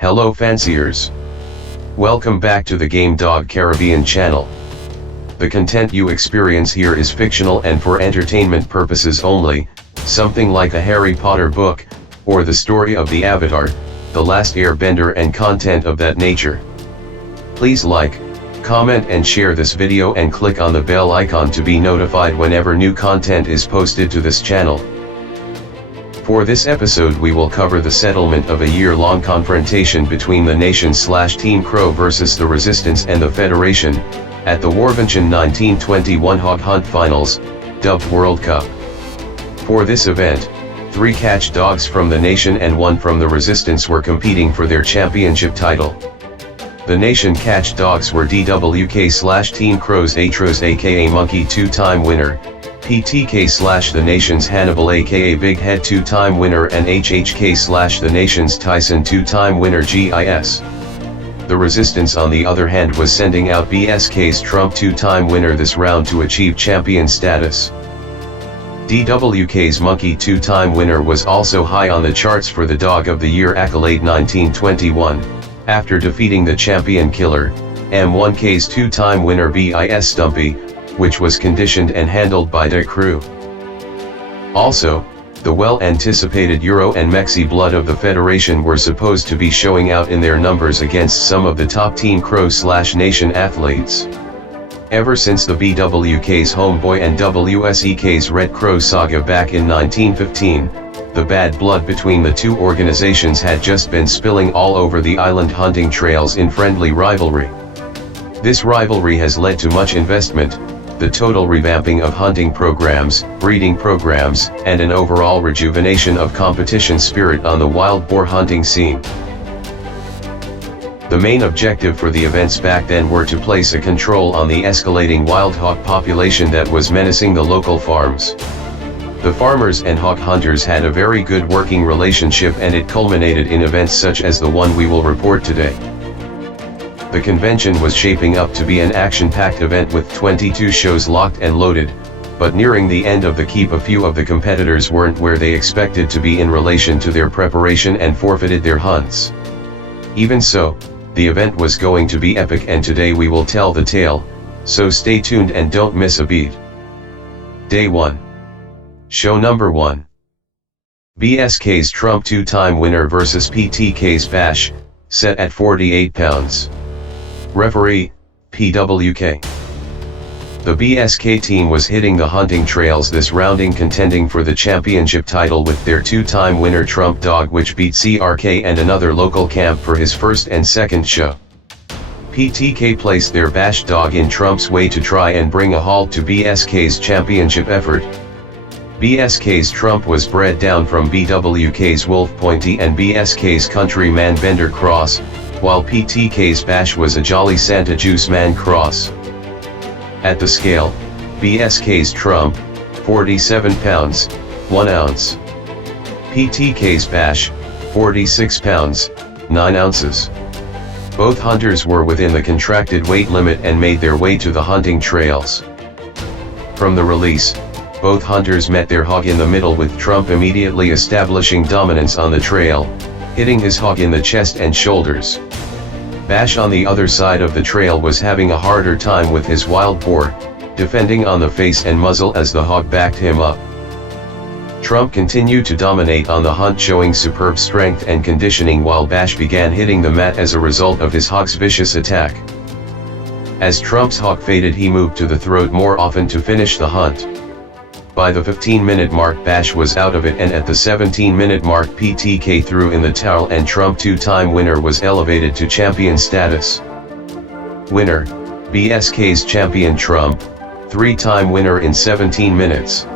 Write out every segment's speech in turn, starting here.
Hello fanciers. Welcome back to the Game Dog Caribbean channel. The content you experience here is fictional and for entertainment purposes only, something like a Harry Potter book, or the story of the Avatar, The Last Airbender and content of that nature. Please like, comment and share this video and click on the bell icon to be notified whenever new content is posted to this channel. For this episode we will cover the settlement of a year-long confrontation between the nation/Team Crow versus the Resistance and the Federation, at the Warvention 1921 Hog Hunt Finals, dubbed World Cup. For this event, 3 catch dogs from the Nation and 1 from the Resistance were competing for their championship title. The Nation catch dogs were DWK/Team Crow's Atros aka Monkey 2-time winner, PTK/the Nation's Hannibal aka Big Head 2-time winner and HHK/the Nation's Tyson 2-time winner GIS. The Resistance on the other hand was sending out BSK's Trump 2-time winner this round to achieve champion status. DWK's Monkey 2-time winner was also high on the charts for the Dog of the Year accolade 1921, after defeating the champion killer, M1K's 2-time winner BIS Stumpy, which was conditioned and handled by the crew. Also, the well-anticipated Euro and Mexi blood of the Federation were supposed to be showing out in their numbers against some of the top Team Crow/Nation athletes. Ever since the BWK's Homeboy and WSEK's Red Crow saga back in 1915, the bad blood between the two organizations had just been spilling all over the island hunting trails in friendly rivalry. This rivalry has led to much investment, the total revamping of hunting programs, breeding programs, and an overall rejuvenation of competition spirit on the wild boar hunting scene. The main objective for the events back then were to place a control on the escalating wild hog population that was menacing the local farms. The farmers and hog hunters had a very good working relationship and it culminated in events such as the one we will report today. The convention was shaping up to be an action-packed event with 22 shows locked and loaded, but nearing the end of the keep a few of the competitors weren't where they expected to be in relation to their preparation and forfeited their hunts. Even so, the event was going to be epic and today we will tell the tale, so stay tuned and don't miss a beat. Day 1. Show number 1. BSK's Trump 2-time winner versus PTK's Bash, set at 48 pounds. Referee, PWK. The BSK team was hitting the hunting trails this rounding contending for the championship title with their 2-time winner Trump dog which beat CRK and another local camp for his first and second show. PTK placed their Bash dog in Trump's way to try and bring a halt to BSK's championship effort. BSK's Trump was bred down from BWK's Wolf Pointy and BSK's Countryman Bender Cross, while PTK's Bash was a Jolly Santa Juice Man Cross. At the scale, BSK's Trump, 47 pounds, 1 ounce. PTK's Bash, 46 pounds, 9 ounces. Both hunters were within the contracted weight limit and made their way to the hunting trails. From the release, both hunters met their hog in the middle with Trump immediately establishing dominance on the trail, hitting his hog in the chest and shoulders. Bash on the other side of the trail was having a harder time with his wild boar, defending on the face and muzzle as the hog backed him up. Trump continued to dominate on the hunt showing superb strength and conditioning while Bash began hitting the mat as a result of his hog's vicious attack. As Trump's hog faded he moved to the throat more often to finish the hunt. By the 15-minute mark Bash was out of it and at the 17-minute mark PTK threw in the towel and Trump 2-time winner was elevated to champion status. Winner, BSK's champion Trump, 3-time winner in 17 minutes.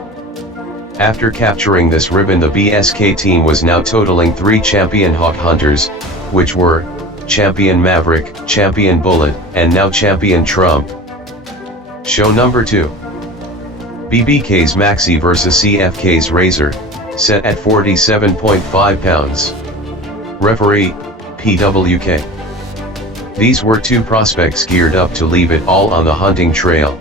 After capturing this ribbon the BSK team was now totaling 3 champion hog hunters, which were, Champion Maverick, Champion Bullet, and now Champion Trump. Show number 2. BBK's Maxi vs CFK's Razor, set at 47.5 pounds. Referee, PWK. These were 2 prospects geared up to leave it all on the hunting trail.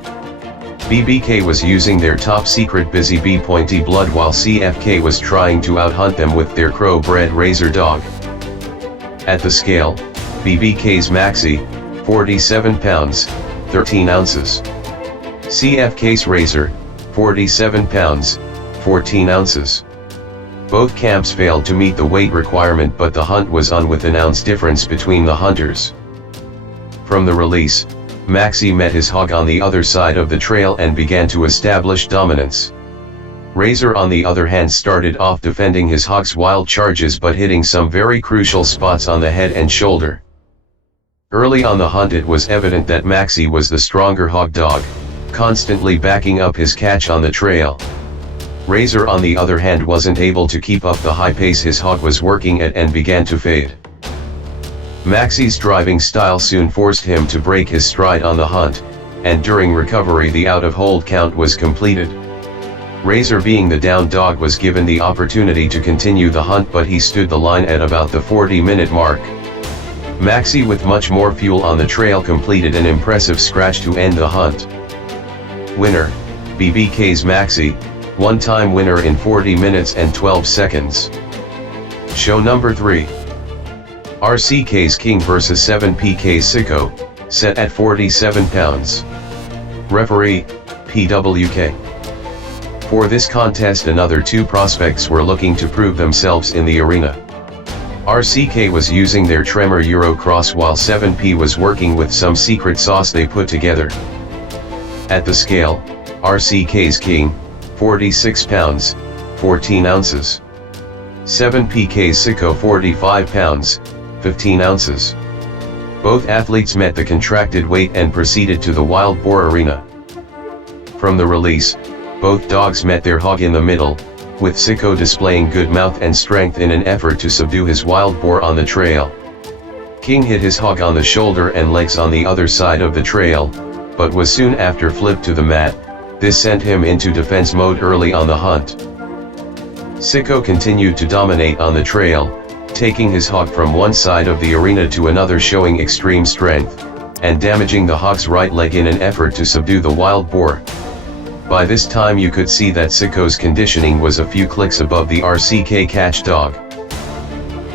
BBK was using their top secret Busy Bee Pointy blood while CFK was trying to out-hunt them with their crow-bred Razor dog. At the scale, 𝘕𝘠𝘫𝘂, 47 pounds, 13 ounces. 𝘠𝑓 Razor, 47 pounds, 14 ounces. Both camps failed to meet the weight requirement, but the hunt was on with an ounce difference between the hunters. From the release, Maxi met his hog on the other side of the trail and began to establish dominance. Razor on the other hand started off defending his hog's wild charges but hitting some very crucial spots on the head and shoulder. Early on the hunt it was evident that Maxi was the stronger hog dog, constantly backing up his catch on the trail. Razor on the other hand wasn't able to keep up the high pace his hog was working at and began to fade. Maxi's driving style soon forced him to break his stride on the hunt, and during recovery the out-of-hold count was completed. Razor, being the down dog, was given the opportunity to continue the hunt, but he stood the line at about the 40-minute mark. Maxi, with much more fuel on the trail, completed an impressive scratch to end the hunt. Winner, 𝘕𝘠𝘁𝘢𝘳 Maxi, one-time winner in 40 minutes and 12 seconds. Show number 3. 𝘠𝘰𝘁𝘢𝘳 King vs 7𝘂𝘁𝘠𝘁, set at 47 pounds. Referee, 𝘠𝑊𝑘. For this contest another two prospects were looking to prove themselves in the arena. 𝘠𝘰𝘁𝘁 was using their tremor Euro cross while 7P was working with some secret sauce they put together. At the scale, 𝘠𝘰𝘁𝘁𝑢𝑳 King, 46 pounds, 14 ounces. 7𝘂𝘁𝘁𝘠𝘁 45 pounds, 15 ounces. Both athletes met the contracted weight and proceeded to the wild boar arena. From the release, both dogs met their hog in the middle, with 𝘠𝘂 displaying good mouth and strength in an effort to subdue his wild boar on the trail. King hit his hog on the shoulder and legs on the other side of the trail, but was soon after flipped to the mat. This sent him into defense mode early on the hunt. 𝘠𝘂 continued to dominate on the trail, taking his hog from one side of the arena to another, showing extreme strength, and damaging the hog's right leg in an effort to subdue the wild boar. By this time you could see that 𝘠𝘂's conditioning was a few clicks above the 𝘠𝘰𝘁𝘁 catch dog.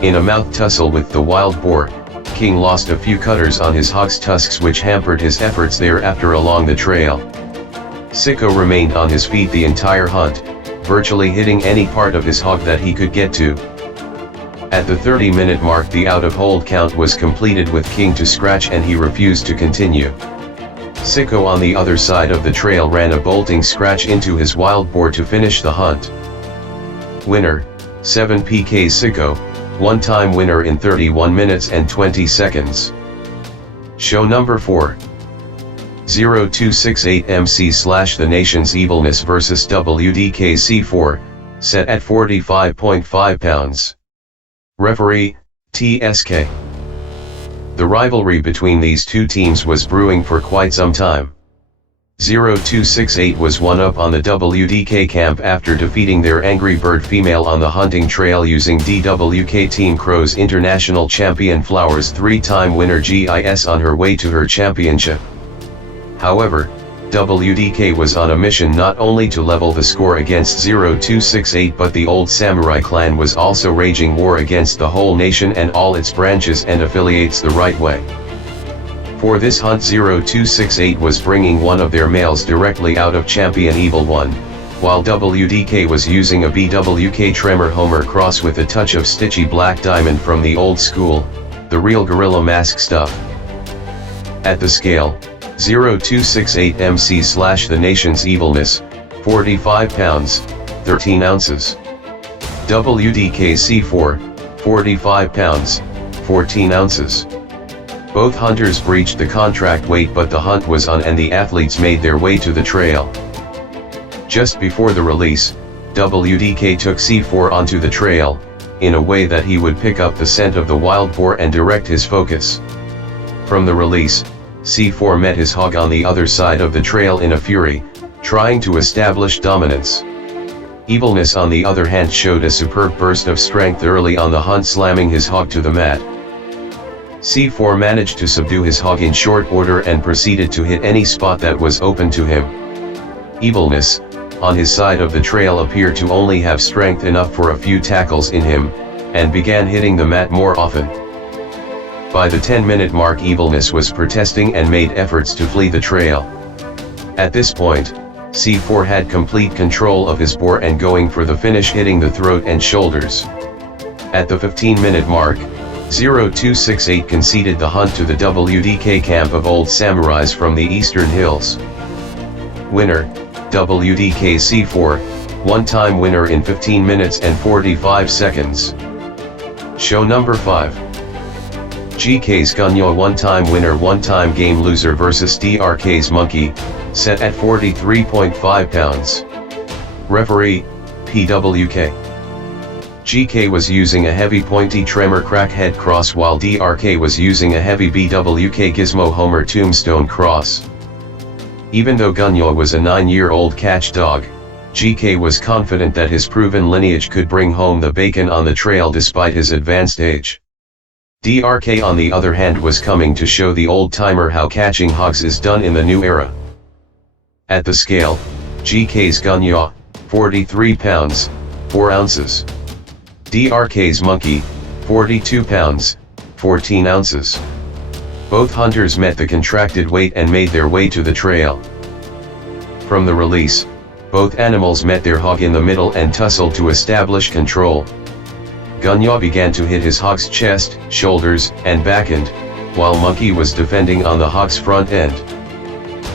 In a mouth tussle with the wild boar, King lost a few cutters on his hog's tusks, which hampered his efforts thereafter along the trail. 𝘠𝘂 remained on his feet the entire hunt, virtually hitting any part of his hog that he could get to. At the 30-minute mark the out-of-hold count was completed with King to scratch and he refused to continue. 𝘠𝘂 on the other side of the trail ran a bolting scratch into his wild boar to finish the hunt. Winner, 7𝘂𝘁𝘁𝘁𝘁, one-time winner in 31 minutes and 20 seconds. Show number 4. 𝘠𝑂268MC/ The Nation's Evilness vs WDKC4, set at 45.5 pounds. Referee, TSK. The rivalry between these two teams was brewing for quite some time. 𝘠𝑂268 was one up on the WDK camp after defeating their Angry Bird female on the hunting trail using DWK Team Crow's international champion Flowers' 3-time winner GIS on her way to her championship. However, WDK was on a mission not only to level the score against 𝘠𝑂268, but the old samurai clan was also waging war against the whole nation and all its branches and affiliates the right way. For this hunt 𝘠𝑂268 was bringing one of their males directly out of Champion Evil 1, while WDK was using a BWK Tremor Homer cross with a touch of stitchy black diamond from the old school, the real gorilla mask stuff. At the scale, 𝘠𝑂268MC/ The Nation's Evilness, 45 pounds, 13 ounces. WDKC4, 45 pounds, 14 ounces. Both hunters breached the contract weight, but the hunt was on and the athletes made their way to the trail. Just before the release, WDK took C4 onto the trail, in a way that he would pick up the scent of the wild boar and direct his focus. From the release, C4 met his hog on the other side of the trail in a fury, trying to establish dominance. Evilness on the other hand showed a superb burst of strength early on the hunt, slamming his hog to the mat. C4 managed to subdue his hog in short order and proceeded to hit any spot that was open to him. Evilness, on his side of the trail, appeared to only have strength enough for a few tackles in him, and began hitting the mat more often. By the 10-minute mark, 𝘉𝘠ness was protesting and made efforts to flee the trail. At this point, 𝘠4 had complete control of his boar and going for the finish, hitting the throat and shoulders. At the 15-minute mark, 𝘠268 conceded the hunt to the WDK camp of old samurais from the eastern hills. Winner, WDK 𝘠4, one-time winner in 15 minutes and 45 seconds. Show number 5. 𝘠𝘂𝘒 one-time winner, one-time game loser versus 𝘍𝘪𝘂𝘒, set at 43.5 pounds. Referee, PWK. 𝘠𝘂 was using a heavy pointy tremor crackhead cross while 𝘍𝘪𝘂 was using a heavy BWK Gizmo Homer tombstone cross. Even though 𝘠𝘠𝘢 was a 9-year-old catch dog, 𝘠𝘂 was confident that his proven lineage could bring home the bacon on the trail despite his advanced age. 𝘍𝘪𝘂 on the other hand was coming to show the old-timer how catching hogs is done in the new era. At the scale, 𝘠𝘂𝘒, 43 pounds, 4 ounces. 𝘍𝘪𝘂𝘒, 42 pounds, 14 ounces. Both hunters met the contracted weight and made their way to the trail. From the release, both animals met their hog in the middle and tussled to establish control. 𝘠𝘠𝘢 began to hit his hog's chest, shoulders, and backend, while 𝘠𝘠𝘠 was defending on the hog's front end.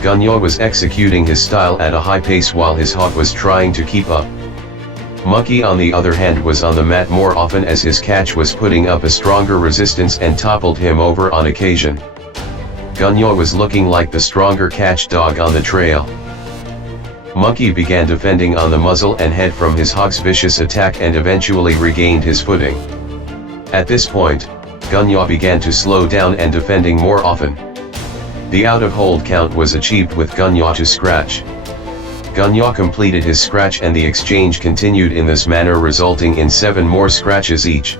𝘠𝘠𝘢 was executing his style at a high pace while his hog was trying to keep up. 𝘠𝘠𝘠 on the other hand was on the mat more often as his catch was putting up a stronger resistance and toppled him over on occasion. 𝘠𝘠𝘢 was looking like the stronger catch dog on the trail. 𝘠𝘠𝘠 began defending on the muzzle and head from his hog's vicious attack and eventually regained his footing. At this point, 𝘠𝘠𝘢 began to slow down and defending more often. The out-of-hold count was achieved with 𝘠𝘠𝘢 to scratch. 𝘠𝘠𝘢 completed his scratch and the exchange continued in this manner, resulting in 7 more scratches each.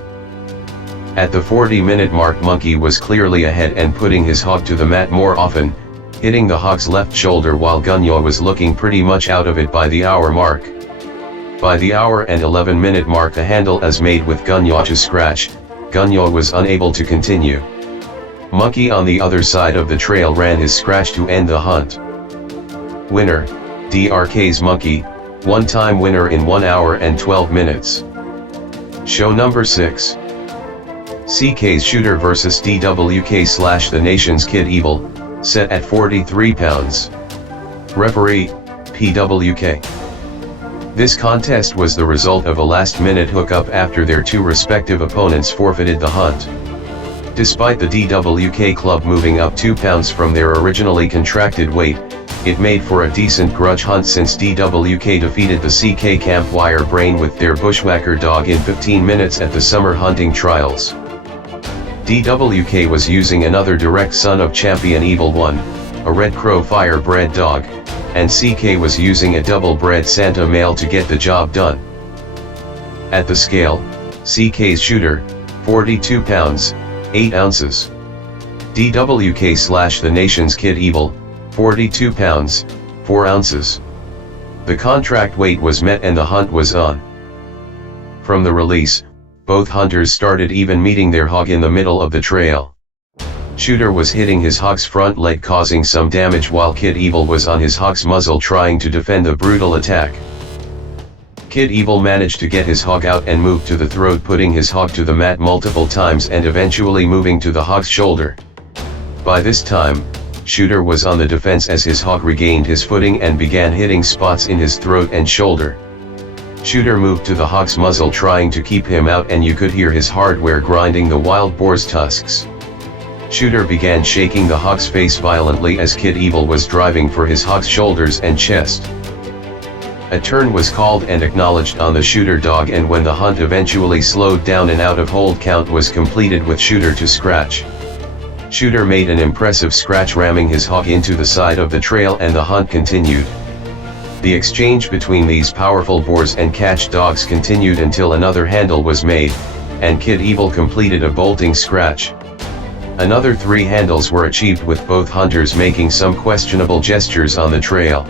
At the 40-minute mark, 𝘠𝘠𝘠 was clearly ahead and putting his hog to the mat more often, hitting the hog's left shoulder while 𝘠𝘠𝘢 was looking pretty much out of it by the hour mark. By the hour and 11-minute mark, a handle is made with 𝘠𝘠𝘢 to scratch. 𝘠𝘠𝘢 was unable to continue. 𝘠𝘠𝘠 on the other side of the trail ran his scratch to end the hunt. Winner, 𝘍𝘪𝘂𝘒, one-time winner in 1 hour and 12 minutes. Show number 6. 𝘠𝘂𝘒 versus DWK / the nation's kid 𝘉𝘠, set at 43 pounds. Referee, PWK. This contest was the result of a last-minute hookup after their 2 respective opponents forfeited the hunt. Despite the DWK club moving up 2 pounds from their originally contracted weight, it made for a decent grudge hunt since DWK defeated the ck Camp Wire Brain with their bushwhacker dog in 15 minutes at the summer hunting trials. DWK was using another direct son of champion 𝘉𝘠, a Red Crow fire-bred dog, and ck was using a double-bred Santa male to get the job done. At the scale, 𝘠𝘂𝘒, 42 pounds, 8 ounces. DWK / the nation's kid 𝘉𝘠, 42 pounds, 4 ounces. The contract weight was met and the hunt was on. From the release, both hunters started even meeting their hog in the middle of the trail. 𝘠𝘠𝘢 was hitting his hog's front leg causing some damage while kid 𝘉𝘠 was on his hog's muzzle trying to defend the brutal attack. Kid 𝘉𝘠 managed to get his hog out and move to the throat, putting his hog to the mat multiple times and eventually moving to the hog's shoulder. By this time, 𝘠𝘠𝘢 was on the defense as his hog regained his footing and began hitting spots in his throat and shoulder. 𝘠𝘠𝘢 moved to the hog's muzzle trying to keep him out and you could hear his hardware grinding the wild boar's tusks. 𝘠𝘠𝘢 began shaking the hog's face violently as kid 𝘉𝘠 was driving for his hog's shoulders and chest. A turn was called and acknowledged on the 𝘠𝘠𝘢 dog, and when the hunt eventually slowed down an out-of-hold count was completed with 𝘠𝘠𝘢 to scratch. 𝘠𝘠𝘢 made an impressive scratch ramming his hog into the side of the trail and the hunt continued. The exchange between these powerful boars and catch dogs continued until another handle was made, and kid 𝘉𝘠 completed a bolting scratch. Another 3 handles were achieved with both hunters making some questionable gestures on the trail.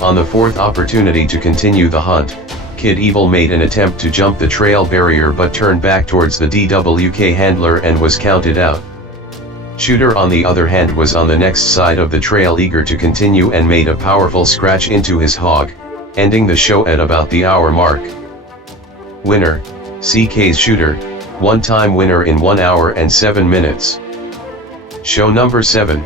On the 4th opportunity to continue the hunt, 𝘞𝘪𝘴 made an attempt to jump the trail barrier but turned back towards the DWK handler and was counted out. Shooter on the other hand was on the next side of the trail eager to continue and made a powerful scratch into his hog, ending the show at about the hour mark. Winner, ck Shooter, one-time winner in 1 hour and 7 minutes. Show number 7.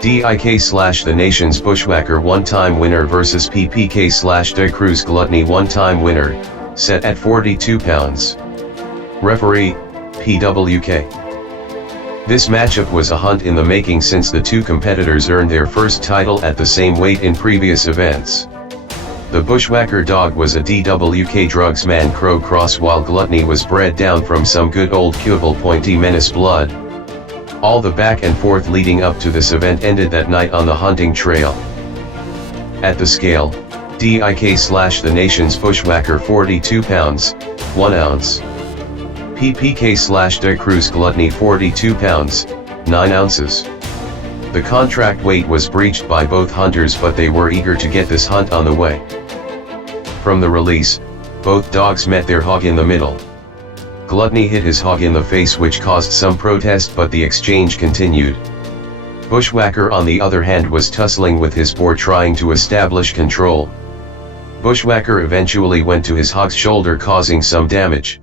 𝘐𝑰𝘂 / the nation's bushwhacker one-time winner versus ppk/𝘠𝘀 gluttony one-time winner, set at 42 pounds. Referee, PWK. This matchup was a hunt in the making since the two competitors earned their first title at the same weight in previous events. The bushwhacker dog was a DWK drugsman crow cross while gluttony was bred down from some good old 𝘍𝘁𝘁 menace blood. All the back and forth leading up to this event ended that night on the hunting trail. At the scale, 𝘐𝑰𝘂 / the nation's bushwhacker 42 pounds, 1 ounce. ppk/𝘠𝘀 gluttony 42 pounds, 9 ounces. The contract weight was breached by both hunters but they were eager to get this hunt on the way. From the release, both dogs met their hog in the middle. Gluttony hit his hog in the face which caused some protest but the exchange continued. Bushwhacker on the other hand was tussling with his boar trying to establish control. Bushwhacker eventually went to his hog's shoulder causing some damage.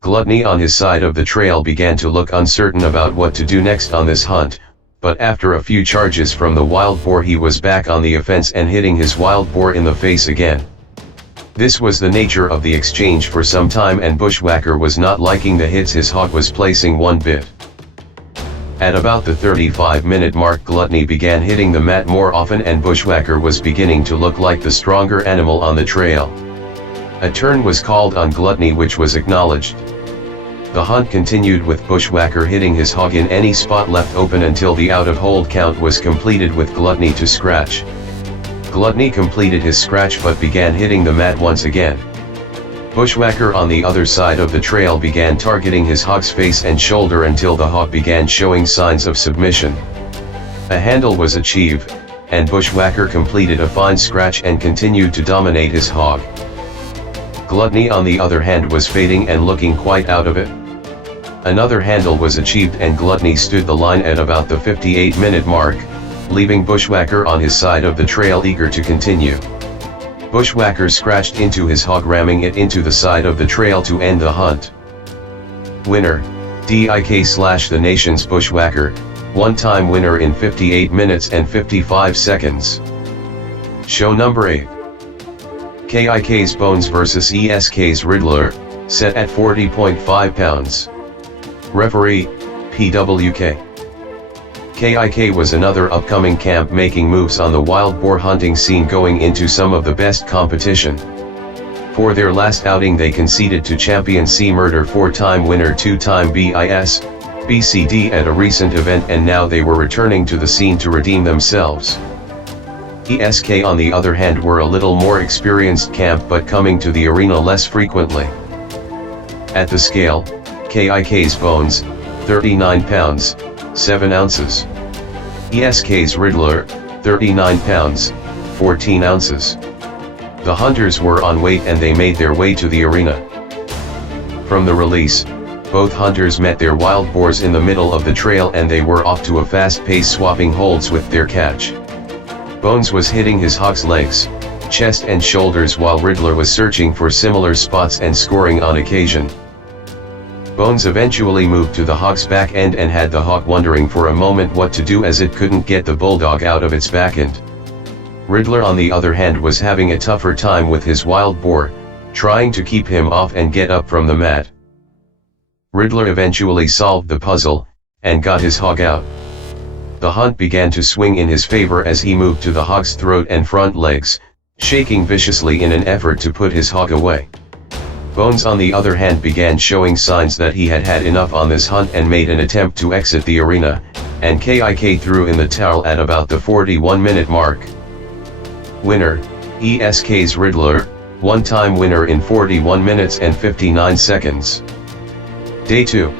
Gluttony on his side of the trail began to look uncertain about what to do next on this hunt, but after a few charges from the wild boar he was back on the offense and hitting his wild boar in the face again. This was the nature of the exchange for some time and Bushwhacker was not liking the hits his hog was placing one bit. At about the 35-minute mark Gluttony began hitting the mat more often and Bushwhacker was beginning to look like the stronger animal on the trail. A turn was called on Gluttony which was acknowledged. The hunt continued with Bushwhacker hitting his hog in any spot left open until the out-of-hold count was completed with Gluttony to scratch. Gluttony completed his scratch but began hitting the mat once again. Bushwhacker on the other side of the trail began targeting his hog's face and shoulder until the hog began showing signs of submission. A handle was achieved, and Bushwhacker completed a fine scratch and continued to dominate his hog. Gluttony on the other hand was fading and looking quite out of it. Another handle was achieved and Gluttony stood the line at about the 58-minute mark, leaving Bushwhacker on his side of the trail eager to continue. Bushwhacker scratched into his hog ramming it into the side of the trail to end the hunt. Winner, 𝘐𝑰𝘂 / the nation's bushwhacker, one-time winner in 58 minutes and 55 seconds. Show number 8. 𝘂𝘂 versus 𝘬𝑆 Riddler, set at 40.5 pounds. Referee, PWK. 𝘂𝘂 was another upcoming camp making moves on the wild boar hunting scene going into some of the best competition. For their last outing they conceded to champion 𝘬𝘠 4-time winner 2-time BIS, BCD at a recent event and now they were returning to the scene to redeem themselves. 𝘬𝑆 on the other hand were a little more experienced camp but coming to the arena less frequently. At the scale, 𝘂𝘂's bones, 39 pounds, 7 ounces. 𝘬𝑆 Riddler, 39 pounds, 14 ounces. The hunters were on weight and they made their way to the arena. From the release, both hunters met their wild boars in the middle of the trail and they were off to a fast pace swapping holds with their catch. Bones was hitting his hog's legs, chest and shoulders while Riddler was searching for similar spots and scoring on occasion. Bones eventually moved to the hog's back end and had the hog wondering for a moment what to do as it couldn't get the bulldog out of its back end. Riddler on the other hand was having a tougher time with his wild boar, trying to keep him off and get up from the mat. Riddler eventually solved the puzzle, and got his hog out. The hunt began to swing in his favor as he moved to the hog's throat and front legs, shaking viciously in an effort to put his hog away. Bones on the other hand began showing signs that he had had enough on this hunt and made an attempt to exit the arena, and 𝘂𝘂 threw in the towel at about the 41-minute mark. Winner, 𝘬𝑆 Riddler, one-time winner in 41 minutes and 59 seconds. Day 2.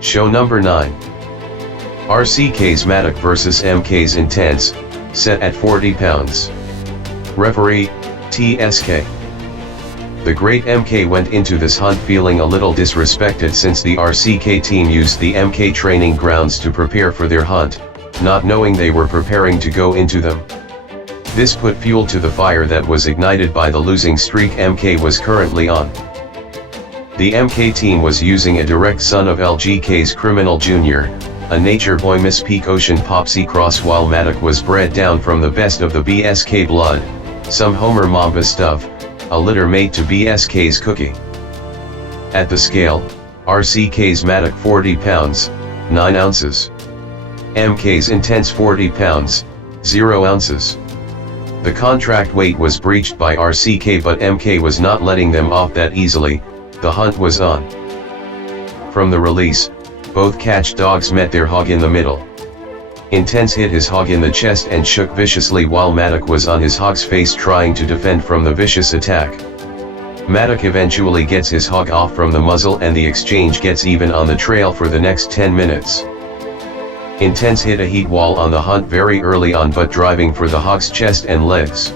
Show number 9. 𝘠𝑘's versus 𝑚k's Intense, set at 40 pounds. Referee, 𝘊𝑗. The great 𝘠𝘬 went into this hunt feeling a little disrespected since the RCK team used the 𝘠𝘬 training grounds to prepare for their hunt, not knowing they were preparing to go into them. This put fuel to the fire that was ignited by the losing streak 𝘠𝘬 was currently on. The 𝘠𝘬 team was using a direct son of 𝘠𝘰𝘂𝘐 criminal Jr., a nature boy Miss Peak Ocean Popsy Cross, while Matic was bred down from the best of the BSK blood, some Homer Mamba stuff, a litter mate to BSK's cookie. At the scale, RCK's Matic 40 pounds, 9 ounces. 𝘠𝘬's Intense 40 pounds, 0 ounces. The contract weight was breached by RCK, but 𝘠𝘬 was not letting them off that easily. The hunt was on. From the release, both catch dogs met their hog in the middle. Intense hit his hog in the chest and shook viciously while Matic was on his hog's face trying to defend from the vicious attack. Matic eventually gets his hog off from the muzzle and the exchange gets even on the trail for the next 10 minutes. Intense hit a heat wall on the hunt very early on, but driving for the hog's chest and legs.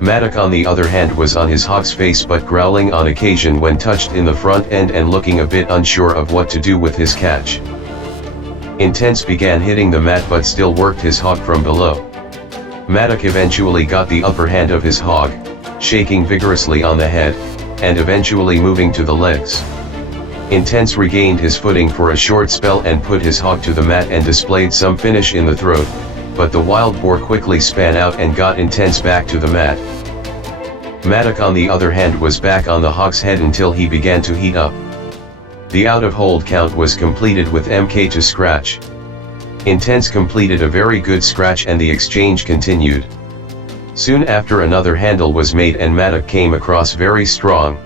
Matic on the other hand was on his hog's face but growling on occasion when touched in the front end and looking a bit unsure of what to do with his catch. Intense began hitting the mat but still worked his hog from below. Matic eventually got the upper hand of his hog, shaking vigorously on the head, and eventually moving to the legs. Intense regained his footing for a short spell and put his hog to the mat and displayed some finish in the throat, but the wild boar quickly span out and got Intense back to the mat. Matic on the other hand was back on the hog's head until he began to heat up. The out of hold count was completed with 𝘠𝘬 to scratch. Intense completed a very good scratch and the exchange continued. Soon after another handle was made and Matic came across very strong.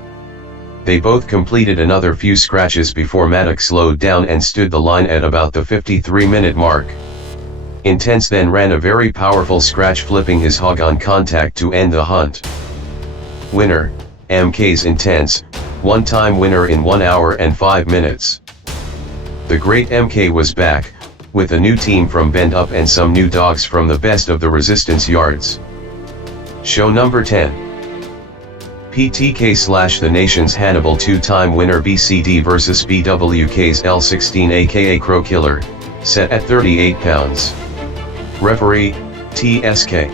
They both completed another few scratches before Matic slowed down and stood the line at about the 53-minute mark. Intense then ran a very powerful scratch, flipping his hog on contact to end the hunt. Winner, 𝘠𝘬's Intense, one-time winner in 1 hour and 5 minutes. The great 𝘠𝘬 was back, with a new team from Bend Up and some new dogs from the best of the resistance yards. Show number 10. PTK / the nation's Hannibal two-time winner BCD vs BWK's L16 aka Crow Killer, set at 38 pounds. Referee, 𝘊𝘗.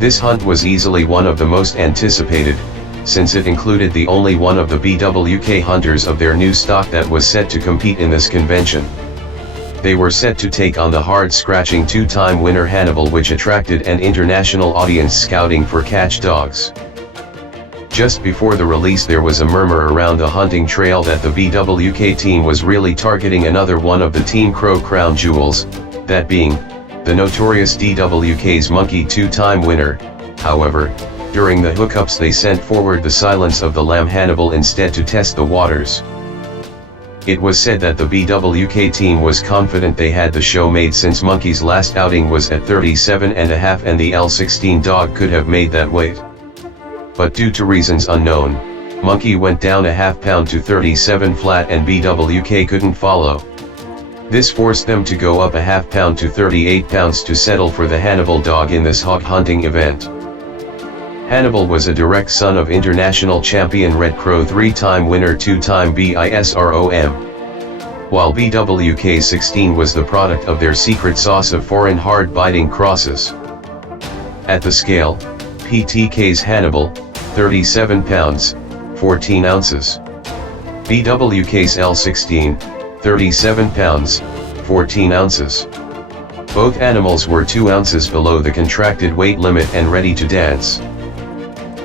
This hunt was easily one of the most anticipated, since it included the only one of the BWK hunters of their new stock that was set to compete in this convention. They were set to take on the hard-scratching two-time winner Hannibal, which attracted an international audience scouting for catch dogs. Just before the release there was a murmur around the hunting trail that the BWK team was really targeting another one of the Team Crow crown jewels, that being, the notorious DWK's Monkey two-time winner. However, during the hookups they sent forward the Silence of the Lamb Hannibal instead to test the waters. It was said that the BWK team was confident they had the show made since Monkey's last outing was at 37.5 and the L16 dog could have made that weight. But due to reasons unknown, Monkey went down a half pound to 37 flat and BWK couldn't follow. This forced them to go up a half pound to 38 pounds to settle for the Hannibal dog in this hog hunting event. Hannibal was a direct son of international champion Red Crow three-time winner two-time BISROM, while BWK 16 was the product of their secret sauce of foreign hard-biting crosses. At the scale, PTK's Hannibal, 37 pounds, 14 ounces. BWK's L16, 37 pounds, 14 ounces. Both animals were 2 ounces below the contracted weight limit and ready to dance.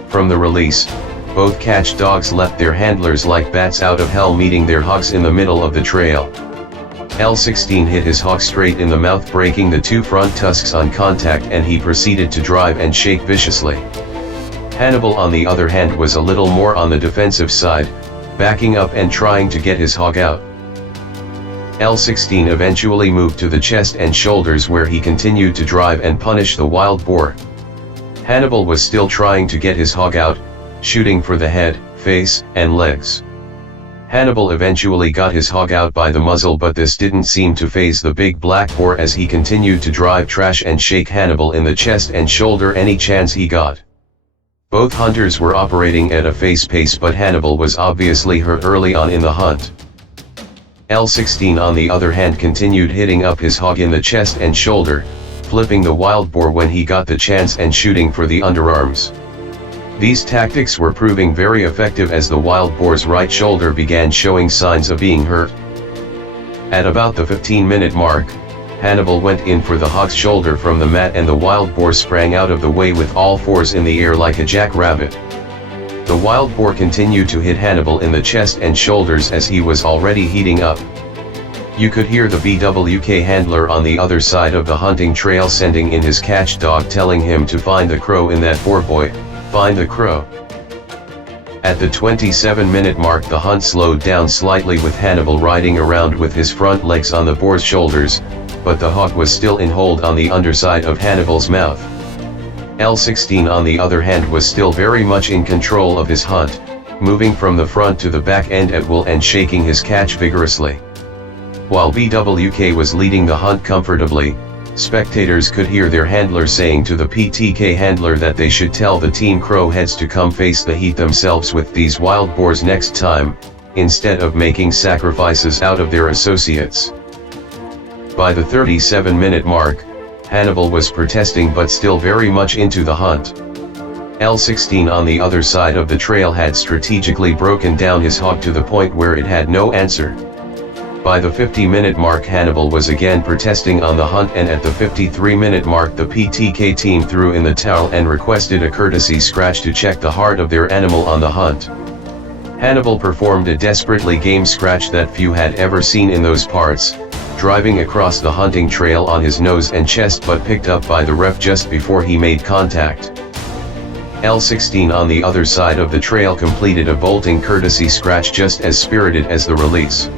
From the release, both catch dogs left their handlers like bats out of hell, meeting their hogs in the middle of the trail. L16 hit his hog straight in the mouth, breaking the two front tusks on contact, and he proceeded to drive and shake viciously. Hannibal on the other hand was a little more on the defensive side, backing up and trying to get his hog out. L16 eventually moved to the chest and shoulders where he continued to drive and punish the wild boar. Hannibal was still trying to get his hog out, shooting for the head, face, and legs. Hannibal eventually got his hog out by the muzzle, but this didn't seem to faze the big black boar as he continued to drive trash and shake Hannibal in the chest and shoulder any chance he got. Both hunters were operating at a fast pace, but Hannibal was obviously hurt early on in the hunt. 𝘠𝘏 on the other hand continued hitting up his hog in the chest and shoulder, flipping the wild boar when he got the chance and shooting for the underarms. These tactics were proving very effective as the wild boar's right shoulder began showing signs of being hurt. At about the 15-minute mark, Hannibal went in for the hog's shoulder from the mat and the wild boar sprang out of the way with all fours in the air like a jackrabbit. The wild boar continued to hit Hannibal in the chest and shoulders as he was already heating up. You could hear the BWK handler on the other side of the hunting trail sending in his catch dog telling him to find the crow in that boar, boy, find the crow. At the 27-minute mark the hunt slowed down slightly with Hannibal riding around with his front legs on the boar's shoulders, but the hog was still in hold on the underside of Hannibal's mouth. 𝘠𝘏 on the other hand was still very much in control of his hunt, moving from the front to the back end at will and shaking his catch vigorously. While BWK was leading the hunt comfortably, spectators could hear their handler saying to the PTK handler that they should tell the team crow heads to come face the heat themselves with these wild boars next time, instead of making sacrifices out of their associates. By the 37-minute mark, Hannibal was protesting but still very much into the hunt. 𝘠𝘏 on the other side of the trail had strategically broken down his hog to the point where it had no answer. By the 50-minute mark Hannibal was again protesting on the hunt, and at the 53-minute mark the PTK team threw in the towel and requested a courtesy scratch to check the heart of their animal on the hunt. Hannibal performed a desperately game scratch that few had ever seen in those parts, driving across the hunting trail on his nose and chest, but picked up by the ref just before he made contact. 𝘠𝘏 on the other side of the trail completed a bolting courtesy scratch just as spirited as the release.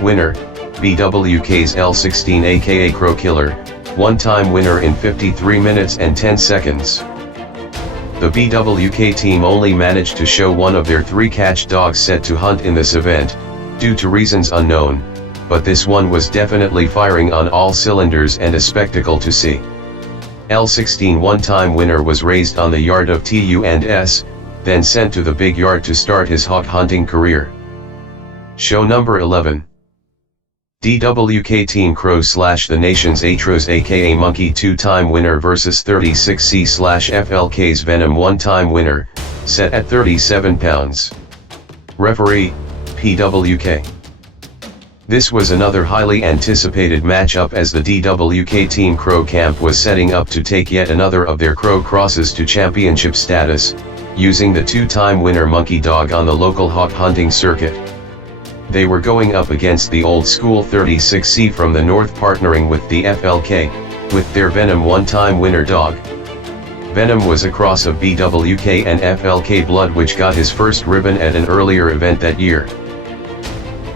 Winner, BWK's 𝘠𝘏 aka Crow Killer, one-time winner in 53 minutes and 10 seconds. The BWK team only managed to show one of their 3 catch dogs set to hunt in this event, due to reasons unknown, but this one was definitely firing on all cylinders and a spectacle to see. 𝘠𝘏 one-time winner was raised on the yard of 𝑡𝑢&s, then sent to the big yard to start his hog hunting career. Show number 11. DWK Team Crow / the nation's 𝘠𝘪𝘴 aka Monkey 2-time winner versus �36C/FLK's Venom 1-time winner, set at 37 pounds. Referee, PWK. This was another highly anticipated matchup as the DWK Team Crow camp was setting up to take yet another of their crow crosses to championship status, using the 2-time winner Monkey Dog on the local hog hunting circuit. They were going up against the old school 36C from the north partnering with the FLK, with their Venom 1-time winner dog. Venom was a cross of BWK and FLK blood which got his first ribbon at an earlier event that year.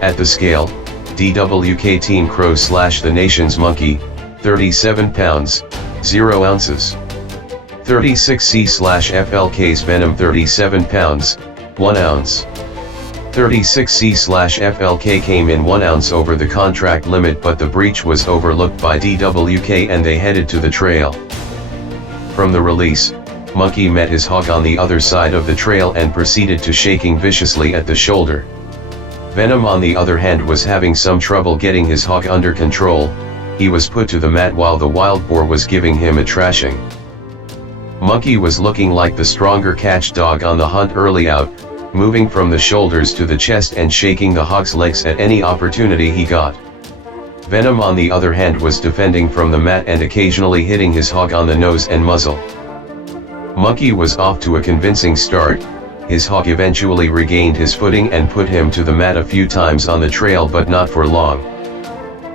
At the scale, DWK Team Crow / the nation's Monkey, 37 pounds, 0 ounces. 36C/FLK's Venom 37 pounds, 1 ounce. 36C/FLK came in 1 ounce over the contract limit, but the breach was overlooked by DWK and they headed to the trail. From the release, Monkey met his hog on the other side of the trail and proceeded to shaking viciously at the shoulder. Venom on the other hand was having some trouble getting his hog under control. He was put to the mat while the wild boar was giving him a trashing. Monkey was looking like the stronger catch dog on the hunt early out, moving from the shoulders to the chest and shaking the hog's legs at any opportunity he got. Venom on the other hand was defending from the mat and occasionally hitting his hog on the nose and muzzle. Monkey was off to a convincing start. His hog eventually regained his footing and put him to the mat a few times on the trail, but not for long.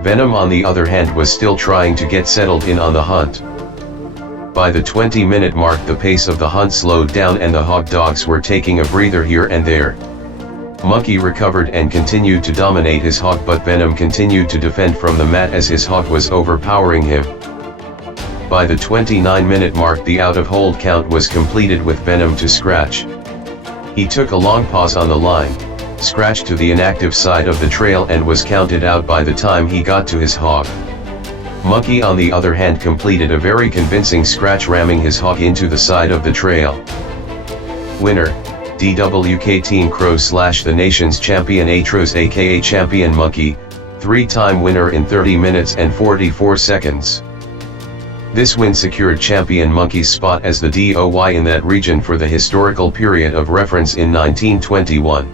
Venom on the other hand was still trying to get settled in on the hunt. By the 20-minute mark the pace of the hunt slowed down and the hog dogs were taking a breather here and there. Monkey recovered and continued to dominate his hog, but Venom continued to defend from the mat as his hog was overpowering him. By the 29-minute mark the out of hold count was completed with Venom to scratch. He took a long pause on the line, scratched to the inactive side of the trail and was counted out by the time he got to his hog. Monkey on the other hand completed a very convincing scratch, ramming his hog into the side of the trail. Winner, 𝘠𝘭𝘫 the nation's champion 𝘠𝘪𝘴 aka Champion Monkey, 3-time winner in 30 minutes and 44 seconds. This win secured Champion Monkey's spot as the DOY in that region for the historical period of reference in 1921.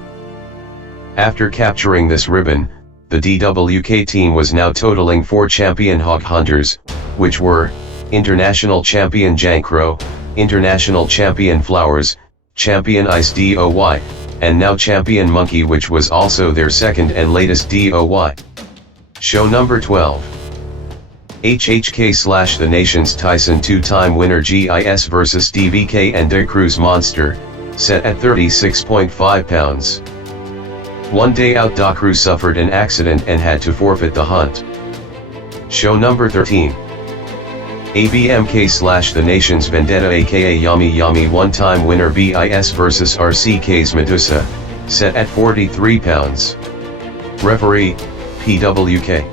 After capturing this ribbon, the DWK team was now totaling 4 champion hog hunters, which were, International Champion 𝘠𝘀, International Champion Flowers, Champion Ice DOY, and now Champion Monkey, which was also their second and latest DOY. Show number 12. HHK / the nation's Tyson 2-time winner GIS vs DVK and De Cruz Monster, set at 36.5 pounds. One day out, De Cruz suffered an accident and had to forfeit the hunt. Show number 13. ABMK / the nation's Vendetta aka 𝘠𝘠𝘢𝘠 1-time winner BIS vs RCK's Medusa, set at 43 pounds. Referee, PWK.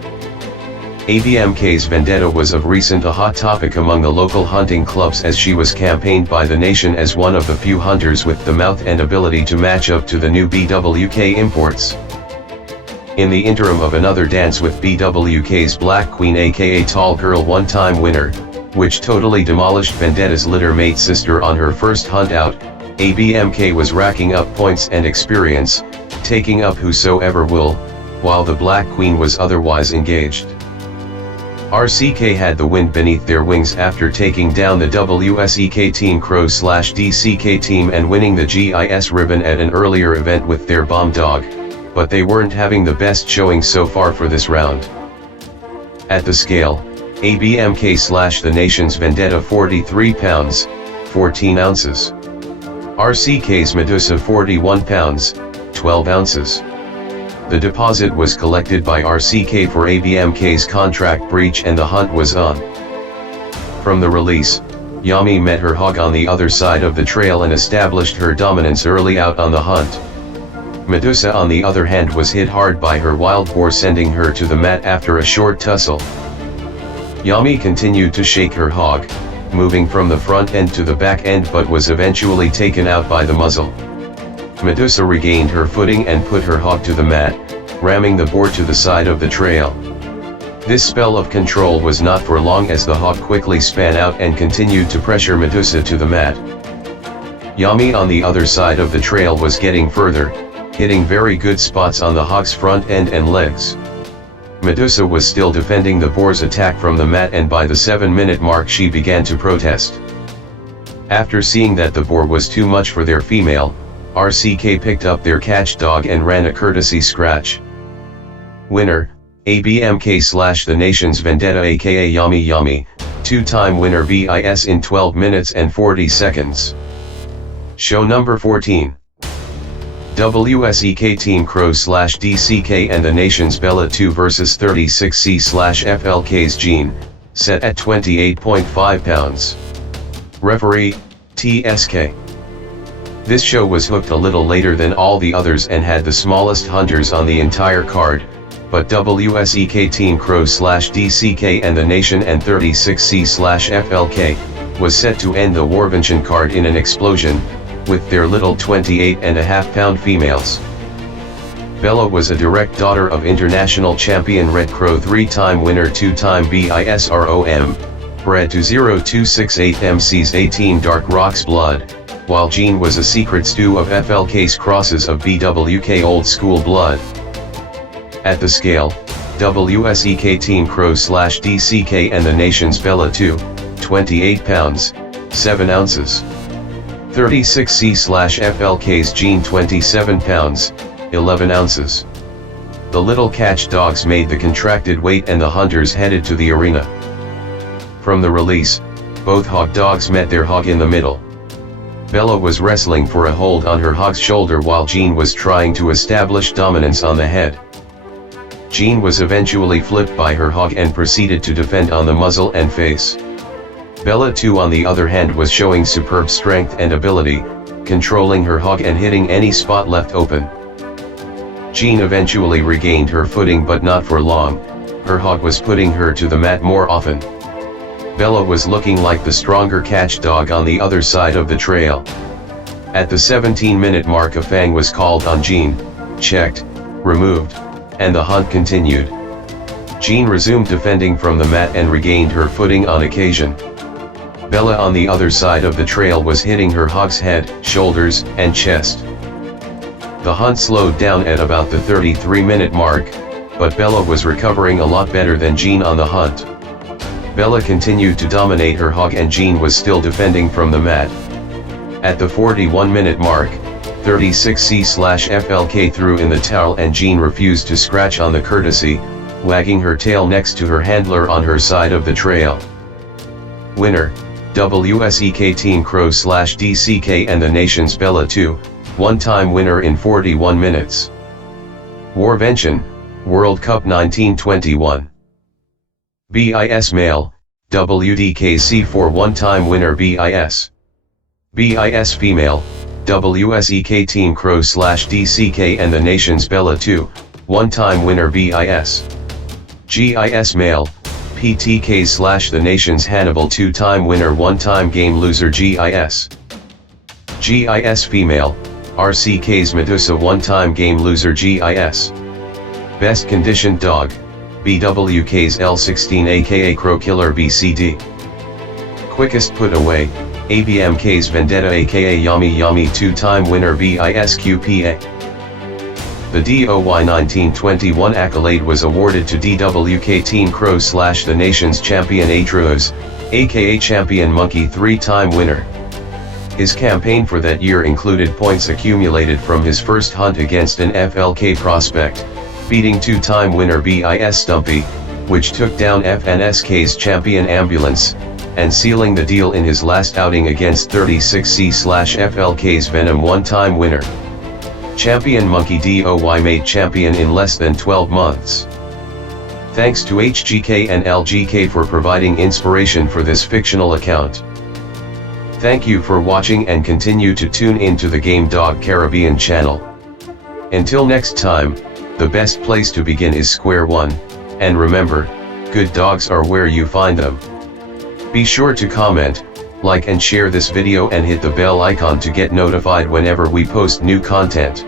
ABMK's Vendetta was of recent a hot topic among the local hunting clubs as she was campaigned by the nation as one of the few hunters with the mouth and ability to match up to the new BWK imports. In the interim of another dance with BWK's Black Queen aka Tall Girl 1-time winner, which totally demolished Vendetta's litter mate sister on her first hunt out, ABMK was racking up points and experience, taking up whosoever will, while the Black Queen was otherwise engaged. RCK had the wind beneath their wings after taking down the WSEK Team Crow / DCK team and winning the GIS ribbon at an earlier event with their bomb dog, but they weren't having the best showing so far for this round. At the scale, ABMK / the nation's Vendetta 43 pounds, 14 ounces. RCK's Medusa 41 pounds, 12 ounces. The deposit was collected by RCK for ABMK's contract breach and the hunt was on. From the release, 𝘠𝑚𝑖 met her hog on the other side of the trail and established her dominance early out on the hunt. Medusa on the other hand was hit hard by her wild boar, sending her to the mat after a short tussle. 𝘠𝑚𝑖 continued to shake her hog, moving from the front end to the back end, but was eventually taken out by the muzzle. Medusa regained her footing and put her hog to the mat, ramming the boar to the side of the trail. This spell of control was not for long as the hog quickly span out and continued to pressure Medusa to the mat. 𝘠𝑚𝑖 on the other side of the trail was getting further, hitting very good spots on the hog's front end and legs. Medusa was still defending the boar's attack from the mat, and by the 7-minute mark she began to protest. After seeing that the boar was too much for their female, RCK picked up their catch dog and ran a courtesy scratch. Winner, ABMK / the nation's Vendetta aka 𝘠𝑚𝑖, 2-time winner BIS in 12 minutes and 40 seconds. Show number 14. WSEK Team Crow / DCK and the nation's Bella 2 vs 36C / FLK's Gene, set at 28.5 pounds. Referee, TSK. This show was hooked a little later than all the others and had the smallest hunters on the entire card, but WSEK Team Crow / DCK and the Nation and 36C / FLK was set to end the Warvention card in an explosion, with their little 28.5-pound females. Bella was a direct daughter of international champion Red Crow 3-time winner 2-time BISROM, bred to 0268 MC's 18 Dark Rocks blood, while Gene was a secret stew of FLK's crosses of BWK Old School blood. At the scale, WSEK Team Crow / DCK and the nation's Bella 2, 28 pounds, 7 ounces. 36C / FLK's Gene 27 pounds, 11 ounces. The little catch dogs made the contracted weight and the hunters headed to the arena. From the release, both hog dogs met their hog in the middle. Bella was wrestling for a hold on her hog's shoulder while Gene was trying to establish dominance on the head. Gene was eventually flipped by her hog and proceeded to defend on the muzzle and face. Bella 2 on the other hand was showing superb strength and ability, controlling her hog and hitting any spot left open. Gene eventually regained her footing, but not for long. Her hog was putting her to the mat more often. Bella was looking like the stronger catch dog on the other side of the trail. At the 17-minute mark a fang was called on Jean, checked, removed, and the hunt continued. Jean resumed defending from the mat and regained her footing on occasion. Bella on the other side of the trail was hitting her hog's head, shoulders, and chest. The hunt slowed down at about the 33-minute mark, but Bella was recovering a lot better than Jean on the hunt. Bella continued to dominate her hog and Jean was still defending from the mat. At the 41-minute mark, 𝘖𝑰𝑐/FLK threw in the towel and Jean refused to scratch on the courtesy, wagging her tail next to her handler on her side of the trail. Winner, WSEK Team Crow/DCK and the nation's Bella 2, one-time winner in 41 minutes. Warvention, World Cup 1921. BIS Male, WDKC4 one-time winner BIS. BIS Female, WSEK Team Crow/DCK and the nation's Bella 2, one-time winner BIS. GIS Male, PTK/the nation's Hannibal two-time winner one-time game loser GIS. GIS Female, RCK's Medusa one-time game loser GIS. Best Conditioned Dog, BWK's L16 aka Crow Killer BCD. Quickest Put Away, ABMK's Vendetta aka Yummy Yummy two-time winner BISQPA. The DOY 1921 accolade was awarded to DWK Team Crow/the nation's champion 𝘬𝘪𝘴, aka Champion Monkey three-time winner. His campaign for that year included points accumulated from his first hunt against an FLK prospect, beating two-time winner BIS Stumpy, which took down FNSK's champion Ambulance, and sealing the deal in his last outing against 𝘖𝑰𝑐/FLK's Venom one-time winner. Champion Monkey DOY made champion in less than 12 months. Thanks to HGK and LGK for providing inspiration for this fictional account. Thank you for watching and continue to tune in to the Game Dog Caribbean channel. Until next time, the best place to begin is square one, and remember, good dogs are where you find them. Be sure to comment, like and share this video and hit the bell icon to get notified whenever we post new content.